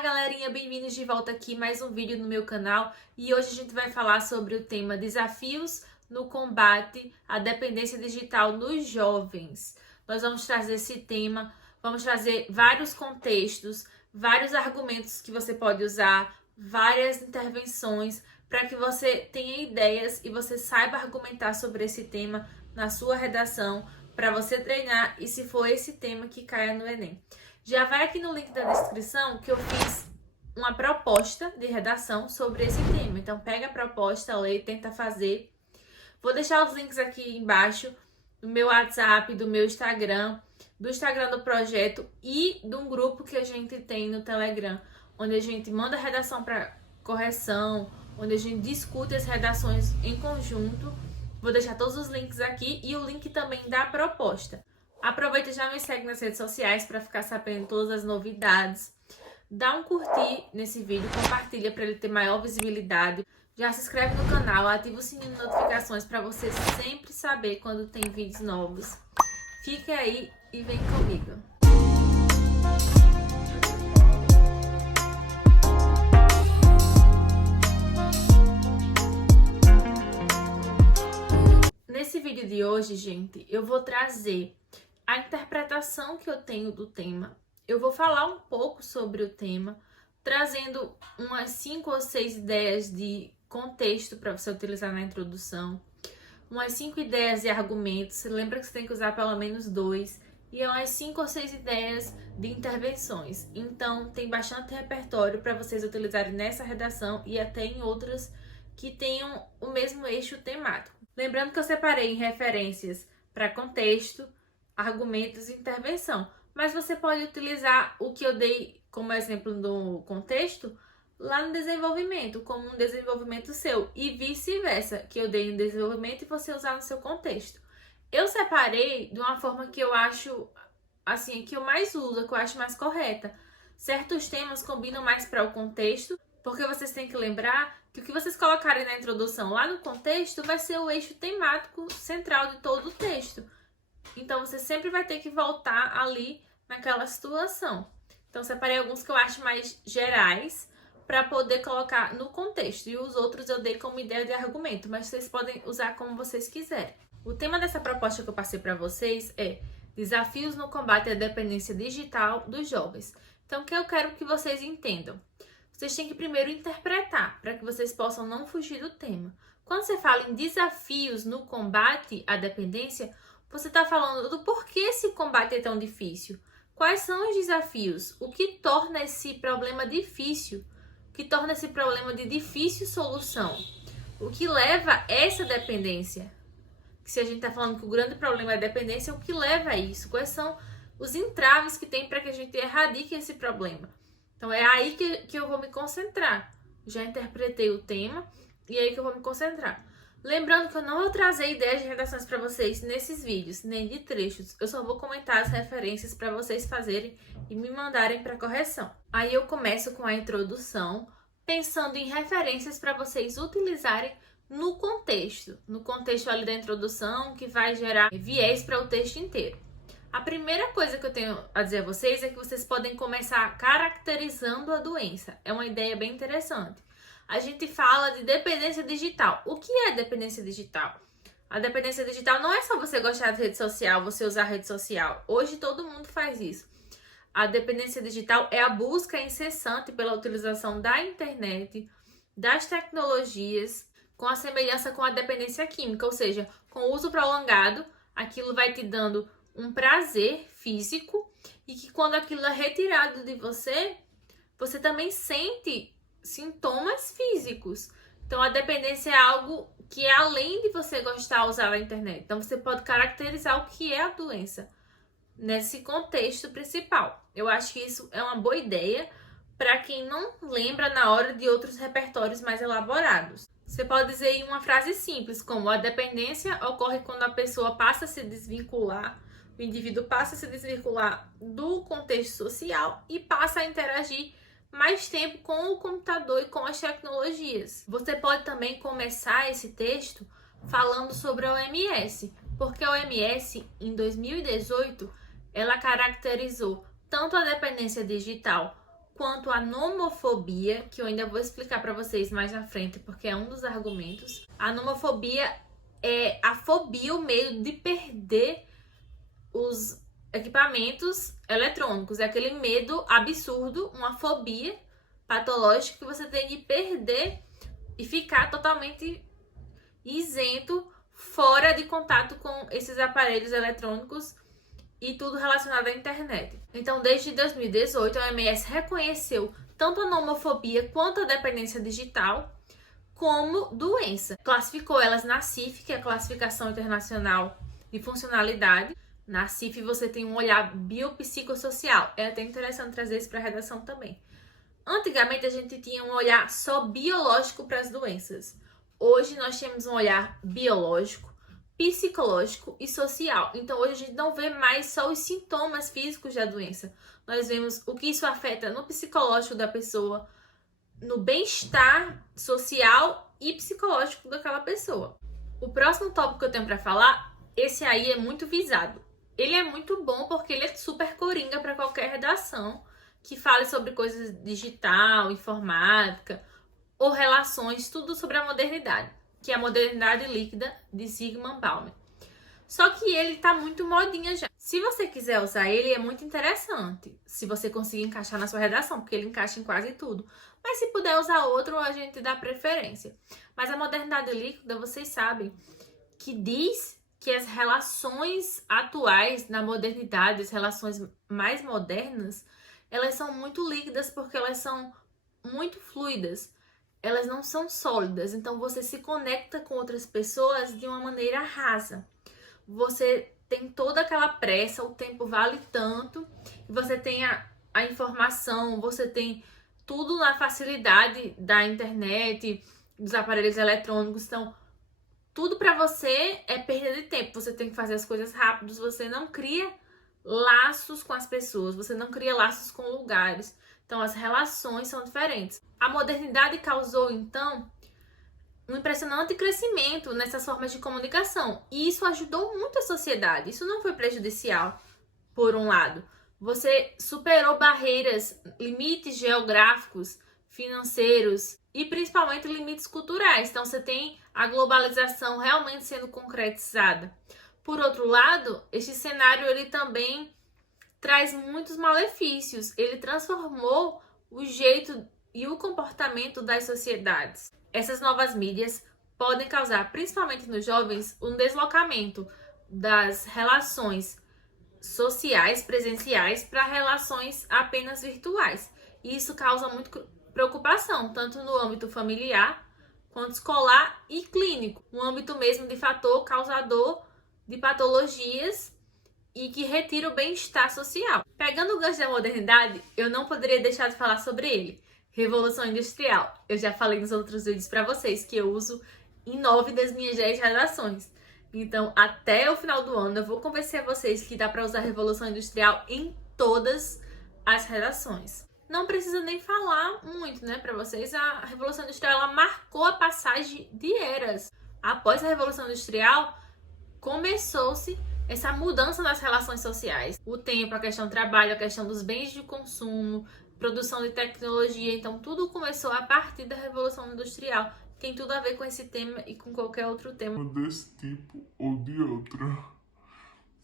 Olá galerinha, bem-vindos de volta aqui mais um vídeo no meu canal e hoje a gente vai falar sobre o tema desafios no combate à dependência digital nos jovens. Nós vamos trazer esse tema, vamos trazer vários contextos, vários argumentos que você pode usar, várias intervenções para que você tenha ideias e você saiba argumentar sobre esse tema na sua redação para você treinar e se for esse tema que caia no Enem. Já vai aqui no link da descrição que eu fiz uma proposta de redação sobre esse tema. Então pega a proposta, lê e tenta fazer. Vou deixar os links aqui embaixo do meu WhatsApp, do meu Instagram, do Instagram do projeto e de um grupo que a gente tem no Telegram, onde a gente manda redação para correção, onde a gente discute as redações em conjunto. Vou deixar todos os links aqui e o link também da proposta. Aproveita e já me segue nas redes sociais para ficar sabendo todas as novidades. Dá um curtir nesse vídeo, compartilha para ele ter maior visibilidade. Já se inscreve no canal, ativa o sininho de notificações para você sempre saber quando tem vídeos novos. Fica aí e vem comigo. Nesse vídeo de hoje, gente, eu vou trazer a interpretação que eu tenho do tema. Eu vou falar um pouco sobre o tema, trazendo umas 5 ou 6 ideias de contexto para você utilizar na introdução, umas 5 ideias de argumentos, lembra que você tem que usar pelo menos 2, e umas 5 ou 6 ideias de intervenções. Então, tem bastante repertório para vocês utilizarem nessa redação e até em outras que tenham o mesmo eixo temático. Lembrando que eu separei em referências para contexto, argumentos e intervenção, mas você pode utilizar o que eu dei como exemplo no contexto lá no desenvolvimento, como um desenvolvimento seu, e vice-versa, que eu dei no desenvolvimento e você usar no seu contexto. Eu separei de uma forma que eu acho, assim, que eu mais uso, que eu acho mais correta. Certos temas combinam mais para o contexto, porque vocês têm que lembrar que o que vocês colocarem na introdução lá no contexto vai ser o eixo temático central de todo o texto. Então, você sempre vai ter que voltar ali naquela situação. Então, separei alguns que eu acho mais gerais para poder colocar no contexto. E os outros eu dei como ideia de argumento, mas vocês podem usar como vocês quiserem. O tema dessa proposta que eu passei para vocês é desafios no combate à dependência digital dos jovens. Então, o que eu quero que vocês entendam? Vocês têm que primeiro interpretar, para que vocês possam não fugir do tema. Quando você fala em desafios no combate à dependência, você está falando do porquê esse combate é tão difícil. Quais são os desafios? O que torna esse problema difícil? O que torna esse problema de difícil solução? O que leva a essa dependência? Se a gente está falando que o grande problema é a dependência, o que leva a isso? Quais são os entraves que tem para que a gente erradique esse problema? Então é aí que eu vou me concentrar. Já interpretei o tema e é aí que eu vou me concentrar. Lembrando que eu não vou trazer ideias de redações para vocês nesses vídeos, nem de trechos. Eu só vou comentar as referências para vocês fazerem e me mandarem para correção. Aí eu começo com a introdução, pensando em referências para vocês utilizarem no contexto ali da introdução, que vai gerar viés para o texto inteiro. A primeira coisa que eu tenho a dizer a vocês é que vocês podem começar caracterizando a doença. É uma ideia bem interessante. A gente fala de dependência digital. O que é dependência digital? A dependência digital não é só você gostar de rede social, você usar rede social. Hoje todo mundo faz isso. A dependência digital é a busca incessante pela utilização da internet, das tecnologias, com a semelhança com a dependência química, ou seja, com o uso prolongado, aquilo vai te dando um prazer físico e que quando aquilo é retirado de você, você também sente sintomas físicos. Então, a dependência é algo que é além de você gostar de usar a internet. Então, você pode caracterizar o que é a doença nesse contexto principal. Eu acho que isso é uma boa ideia para quem não lembra na hora de outros repertórios mais elaborados. Você pode dizer em uma frase simples, como a dependência ocorre quando a pessoa passa a se desvincular, o indivíduo passa a se desvincular do contexto social e passa a interagir mais tempo com o computador e com as tecnologias. Você pode também começar esse texto falando sobre a OMS, porque a OMS, em 2018, ela caracterizou tanto a dependência digital quanto a nomofobia, que eu ainda vou explicar para vocês mais na frente, porque é um dos argumentos. A nomofobia é a fobia, o medo de perder os equipamentos eletrônicos. É aquele medo absurdo, uma fobia patológica que você tem de perder e ficar totalmente isento, fora de contato com esses aparelhos eletrônicos e tudo relacionado à internet. Então, desde 2018, a OMS reconheceu tanto a nomofobia quanto a dependência digital como doença. Classificou elas na CIF, que é a Classificação Internacional de Funcionalidade. Na CIF você tem um olhar biopsicossocial. É até interessante trazer isso para a redação também. Antigamente a gente tinha um olhar só biológico para as doenças. Hoje nós temos um olhar biológico, psicológico e social. Então hoje a gente não vê mais só os sintomas físicos da doença. Nós vemos o que isso afeta no psicológico da pessoa, no bem-estar social e psicológico daquela pessoa. O próximo tópico que eu tenho para falar, esse aí é muito visado. Ele é muito bom porque ele é super coringa para qualquer redação que fale sobre coisas digital, informática ou relações, tudo sobre a modernidade, que é a modernidade líquida de Zygmunt Bauman. Só que ele tá muito modinha já. Se você quiser usar ele, é muito interessante, se você conseguir encaixar na sua redação, porque ele encaixa em quase tudo. Mas se puder usar outro, a gente dá preferência. Mas a modernidade líquida, vocês sabem, que diz que as relações atuais na modernidade, as relações mais modernas, elas são muito líquidas porque elas são muito fluidas. Elas não são sólidas, então você se conecta com outras pessoas de uma maneira rasa. Você tem toda aquela pressa, o tempo vale tanto, e você tem a informação, você tem tudo na facilidade da internet, dos aparelhos eletrônicos. Então, tudo para você é perda de tempo. Você tem que fazer as coisas rápido, você não cria laços com as pessoas, você não cria laços com lugares. Então, as relações são diferentes. A modernidade causou, então, um impressionante crescimento nessas formas de comunicação. E isso ajudou muito a sociedade. Isso não foi prejudicial, por um lado. Você superou barreiras, limites geográficos, financeiros e principalmente limites culturais. Então, você tem a globalização realmente sendo concretizada. Por outro lado, este cenário ele também traz muitos malefícios. Ele transformou o jeito e o comportamento das sociedades. Essas novas mídias podem causar, principalmente nos jovens, um deslocamento das relações sociais, presenciais, para relações apenas virtuais. E isso causa muita preocupação, tanto no âmbito familiar, quanto escolar e clínico. No âmbito mesmo de fator causador de patologias e que retira o bem-estar social. Pegando o gancho da modernidade, eu não poderia deixar de falar sobre ele. Revolução Industrial. Eu já falei nos outros vídeos para vocês que eu uso em 9 das minhas 10 redações. Então, até o final do ano, eu vou convencer vocês que dá para usar Revolução Industrial em todas as redações. Não precisa nem falar muito, né, para vocês. A Revolução Industrial, ela marcou a passagem de eras. Após a Revolução Industrial, começou-se essa mudança nas relações sociais. O tempo, a questão do trabalho, a questão dos bens de consumo, produção de tecnologia. Então, tudo começou a partir da Revolução Industrial. Tem tudo a ver com esse tema e com qualquer outro tema. Desse tipo ou de outra.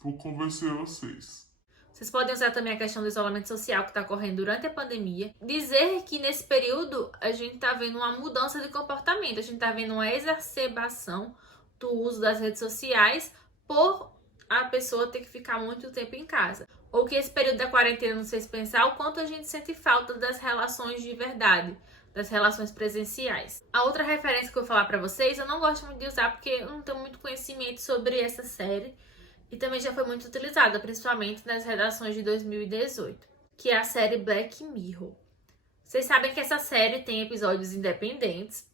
Vou convencer vocês. Vocês podem usar também a questão do isolamento social que está ocorrendo durante a pandemia. Dizer que nesse período a gente está vendo uma mudança de comportamento. A gente está vendo uma exacerbação do uso das redes sociais por a pessoa ter que ficar muito tempo em casa. Ou que esse período da quarentena nos fez pensar o quanto a gente sente falta das relações de verdade, das relações presenciais. A outra referência que eu vou falar pra vocês, eu não gosto muito de usar porque eu não tenho muito conhecimento sobre essa série e também já foi muito utilizada, principalmente nas redações de 2018, que é a série Black Mirror. Vocês sabem que essa série tem episódios independentes,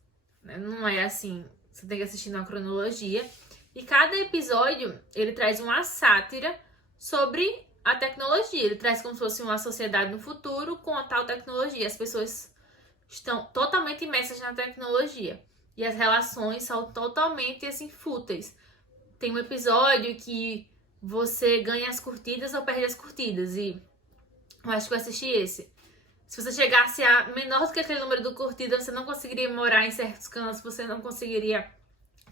né? Não é assim, você tem que assistir numa cronologia. E cada episódio, ele traz uma sátira sobre a tecnologia. Ele traz como se fosse uma sociedade no futuro com a tal tecnologia. As pessoas estão totalmente imersas na tecnologia. E as relações são totalmente, assim, fúteis. Tem um episódio que você ganha as curtidas ou perde as curtidas. E eu acho que eu assisti esse. Se você chegasse a menor do que aquele número de curtidas, você não conseguiria morar em certos cantos, você não conseguiria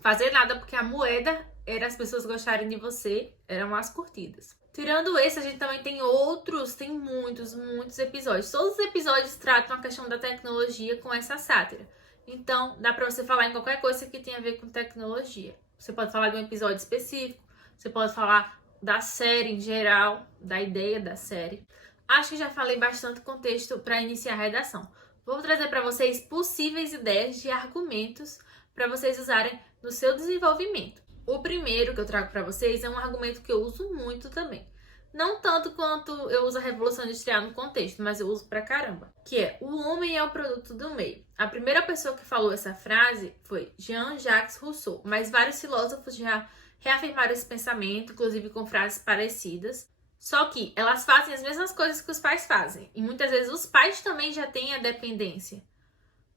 fazer nada, porque a moeda era as pessoas gostarem de você, eram as curtidas. Tirando esse, a gente também tem outros, tem muitos episódios. Todos os episódios tratam a questão da tecnologia com essa sátira. Então, dá pra você falar em qualquer coisa que tenha a ver com tecnologia. Você pode falar de um episódio específico, você pode falar da série em geral, da ideia da série. Acho que já falei bastante contexto para iniciar a redação. Vou trazer para vocês possíveis ideias de argumentos para vocês usarem no seu desenvolvimento. O primeiro que eu trago para vocês é um argumento que eu uso muito também. Não tanto quanto eu uso a Revolução Industrial no contexto, mas eu uso pra caramba. Que é, o homem é o produto do meio. A primeira pessoa que falou essa frase foi Jean-Jacques Rousseau, mas vários filósofos já reafirmaram esse pensamento, inclusive com frases parecidas. Só que elas fazem as mesmas coisas que os pais fazem. E muitas vezes os pais também já têm a dependência.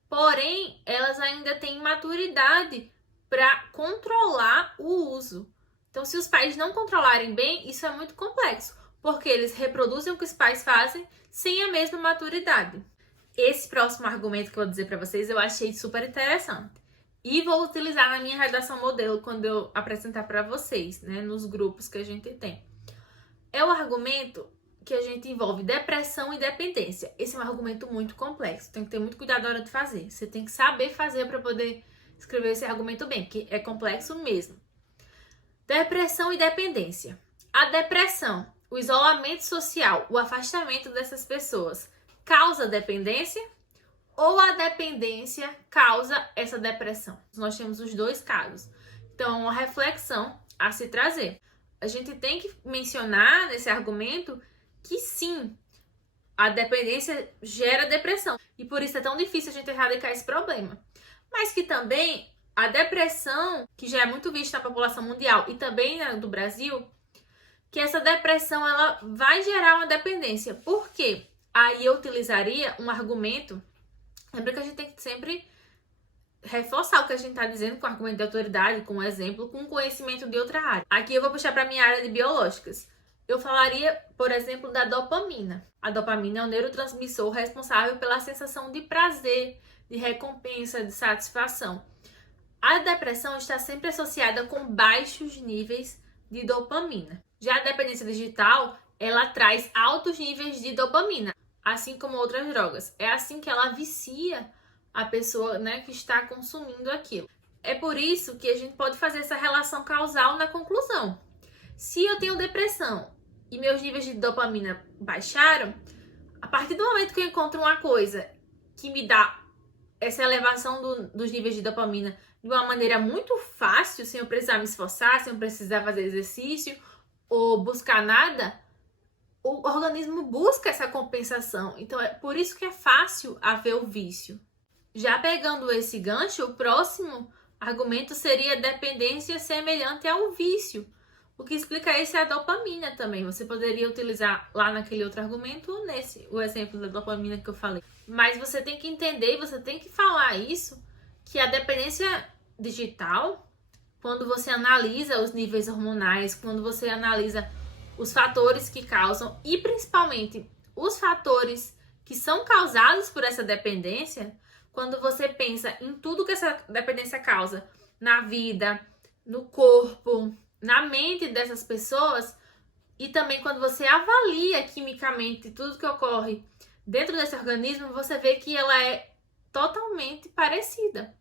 Porém, elas ainda têm maturidade para controlar o uso. Então, se os pais não controlarem bem, isso é muito complexo, porque eles reproduzem o que os pais fazem sem a mesma maturidade. Esse próximo argumento que eu vou dizer para vocês, eu achei super interessante. E vou utilizar na minha redação modelo quando eu apresentar para vocês, né, nos grupos que a gente tem. É o argumento que a gente envolve depressão e dependência. Esse é um argumento muito complexo, tem que ter muito cuidado na hora de fazer. Você tem que saber fazer para poder escrever esse argumento bem, que é complexo mesmo. Depressão e dependência. A depressão, o isolamento social, o afastamento dessas pessoas causa dependência ou a dependência causa essa depressão? Nós temos os dois casos. Então, uma reflexão a se trazer. A gente tem que mencionar nesse argumento que sim, a dependência gera depressão. E por isso é tão difícil a gente erradicar esse problema. Mas que também a depressão, que já é muito vista na população mundial e também do Brasil, que essa depressão ela vai gerar uma dependência. Por quê? Aí eu utilizaria um argumento. Lembra que a gente tem que sempre reforçar o que a gente está dizendo com argumento de autoridade, com exemplo, com conhecimento de outra área. Aqui eu vou puxar para a minha área de biológicas. Eu falaria, por exemplo, da dopamina. A dopamina é um neurotransmissor responsável pela sensação de prazer, de recompensa, de satisfação. A depressão está sempre associada com baixos níveis de dopamina. Já a dependência digital, ela traz altos níveis de dopamina, assim como outras drogas. É assim que ela vicia a pessoa, né, que está consumindo aquilo. É por isso que a gente pode fazer essa relação causal na conclusão. Se eu tenho depressão e meus níveis de dopamina baixaram, a partir do momento que eu encontro uma coisa que me dá essa elevação dos níveis de dopamina de uma maneira muito fácil, sem eu precisar me esforçar, sem eu precisar fazer exercício ou buscar nada, o organismo busca essa compensação. Então é por isso que é fácil haver o vício. Já pegando esse gancho, o próximo argumento seria dependência semelhante ao vício. O que explica isso é a dopamina também. Você poderia utilizar lá naquele outro argumento ou nesse, o exemplo da dopamina que eu falei. Mas você tem que entender, você tem que falar isso, que a dependência digital, quando você analisa os níveis hormonais, quando você analisa os fatores que causam e principalmente os fatores que são causados por essa dependência, quando você pensa em tudo que essa dependência causa na vida, no corpo, na mente dessas pessoas, e também quando você avalia quimicamente tudo que ocorre dentro desse organismo, você vê que ela é totalmente parecida,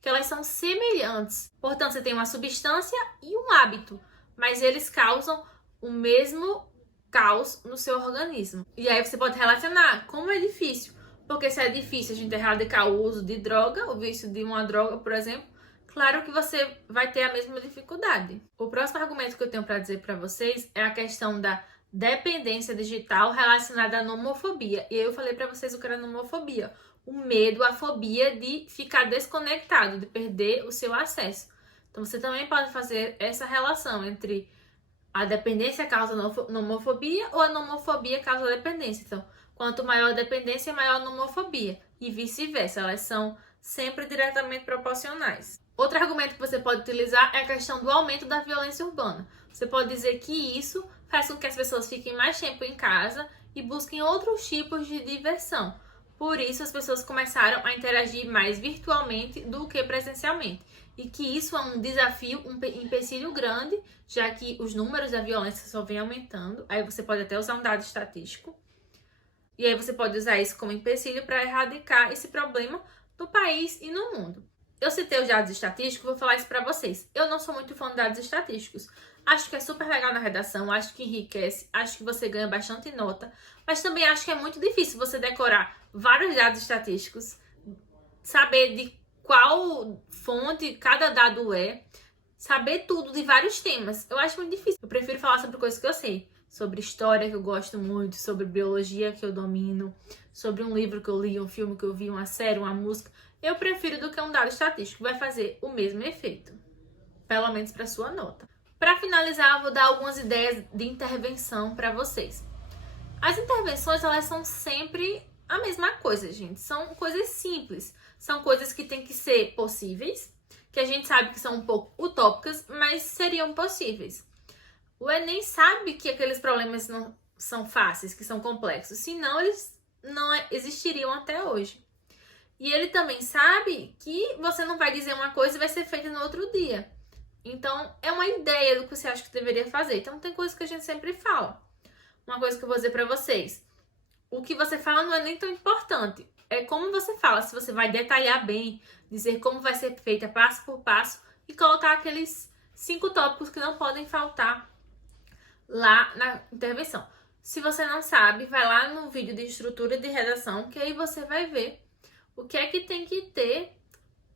que elas são semelhantes. Portanto, você tem uma substância e um hábito, mas eles causam o mesmo caos no seu organismo. E aí você pode relacionar como é difícil. Porque se é difícil a gente erradicar o uso de droga, o vício de uma droga, por exemplo, claro que você vai ter a mesma dificuldade. O próximo argumento que eu tenho para dizer para vocês é a questão da dependência digital relacionada à nomofobia. E eu falei para vocês o que era nomofobia. O medo, a fobia de ficar desconectado, de perder o seu acesso. Então você também pode fazer essa relação entre a dependência causa nomofobia ou a nomofobia causa dependência. Então, quanto maior a dependência, maior a nomofobia. E vice-versa, elas são sempre diretamente proporcionais. Outro argumento que você pode utilizar é a questão do aumento da violência urbana. Você pode dizer que isso faz com que as pessoas fiquem mais tempo em casa e busquem outros tipos de diversão. Por isso as pessoas começaram a interagir mais virtualmente do que presencialmente. E que isso é um desafio, um empecilho grande, já que os números da violência só vêm aumentando. Aí você pode até usar um dado estatístico. E aí você pode usar isso como empecilho para erradicar esse problema no país e no mundo. Eu citei os dados estatísticos, vou falar isso para vocês. Eu não sou muito fã de dados estatísticos. Acho que é super legal na redação, acho que enriquece, acho que você ganha bastante nota, mas também acho que é muito difícil você decorar vários dados estatísticos, saber de qual fonte cada dado é, saber tudo de vários temas. Eu acho muito difícil. Eu prefiro falar sobre coisas que eu sei, sobre história, que eu gosto muito, sobre biologia, que eu domino, sobre um livro que eu li, um filme que eu vi, uma série, uma música. Eu prefiro do que um dado estatístico, vai fazer o mesmo efeito, pelo menos para sua nota. Para finalizar, eu vou dar algumas ideias de intervenção para vocês. As intervenções, elas são sempre a mesma coisa, gente. São coisas simples. São coisas que têm que ser possíveis, que a gente sabe que são um pouco utópicas, mas seriam possíveis. O Enem sabe que aqueles problemas não são fáceis, que são complexos, senão eles não existiriam até hoje. E ele também sabe que você não vai dizer uma coisa e vai ser feita no outro dia. Então, é uma ideia do que você acha que deveria fazer. Então, tem coisas que a gente sempre fala. Uma coisa que eu vou dizer pra vocês. O que você fala não é nem tão importante. É como você fala. Se você vai detalhar bem, dizer como vai ser feita passo por passo e colocar aqueles 5 tópicos que não podem faltar lá na intervenção. Se você não sabe, vai lá no vídeo de estrutura de redação, que aí você vai ver o que é que tem que ter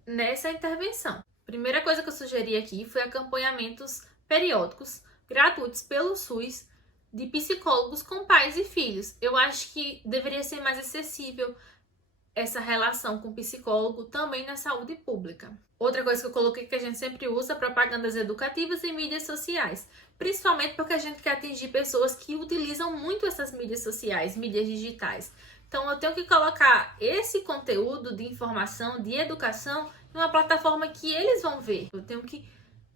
nessa intervenção. Primeira coisa que eu sugeri aqui foi acompanhamentos periódicos gratuitos pelo SUS de psicólogos com pais e filhos. Eu acho que deveria ser mais acessível essa relação com psicólogo também na saúde pública. Outra coisa que eu coloquei que a gente sempre usa, propagandas educativas e mídias sociais. Principalmente porque a gente quer atingir pessoas que utilizam muito essas mídias sociais, mídias digitais. Então eu tenho que colocar esse conteúdo de informação, de educação, em uma plataforma que eles vão ver. Eu tenho que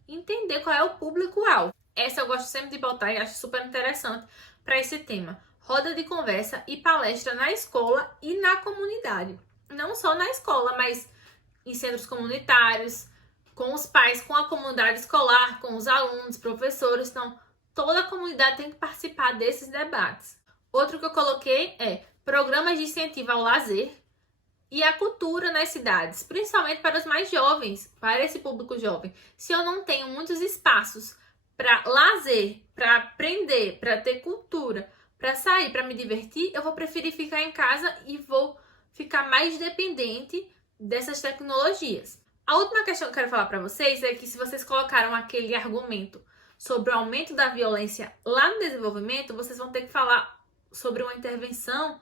entender qual é o público-alvo. Essa eu gosto sempre de botar e acho super interessante para esse tema. Roda de conversa e palestra na escola e na comunidade. Não só na escola, mas em centros comunitários, com os pais, com a comunidade escolar, com os alunos, professores. Então, toda a comunidade tem que participar desses debates. Outro que eu coloquei é programas de incentivo ao lazer e à cultura nas cidades, principalmente para os mais jovens, para esse público jovem. Se eu não tenho muitos espaços para lazer, para aprender, para ter cultura, para sair, para me divertir, eu vou preferir ficar em casa e vou ficar mais dependente dessas tecnologias. A última questão que eu quero falar para vocês é que se vocês colocaram aquele argumento sobre o aumento da violência lá no desenvolvimento, vocês vão ter que falar sobre uma intervenção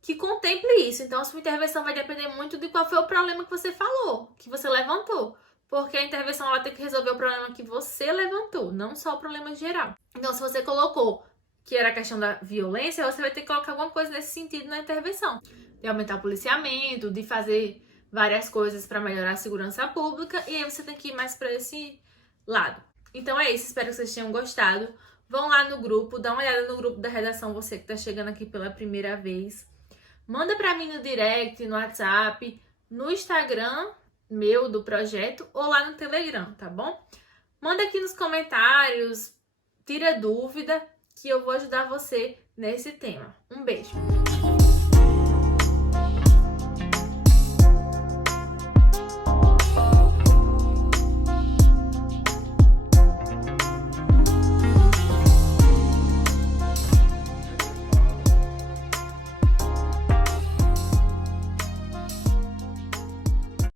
que contemple isso. Então, a sua intervenção vai depender muito de qual foi o problema que você falou, que você levantou. Porque a intervenção ela tem que resolver o problema que você levantou, não só o problema geral. Então, se você colocou que era a questão da violência, você vai ter que colocar alguma coisa nesse sentido na intervenção. De aumentar o policiamento, de fazer várias coisas para melhorar a segurança pública, e aí você tem que ir mais para esse lado. Então é isso, espero que vocês tenham gostado. Vão lá no grupo, dá uma olhada no grupo da redação, você que está chegando aqui pela primeira vez. Manda para mim no direct, no WhatsApp, no Instagram meu, do projeto, ou lá no Telegram, tá bom? Manda aqui nos comentários, tira dúvida, que eu vou ajudar você nesse tema. Um beijo!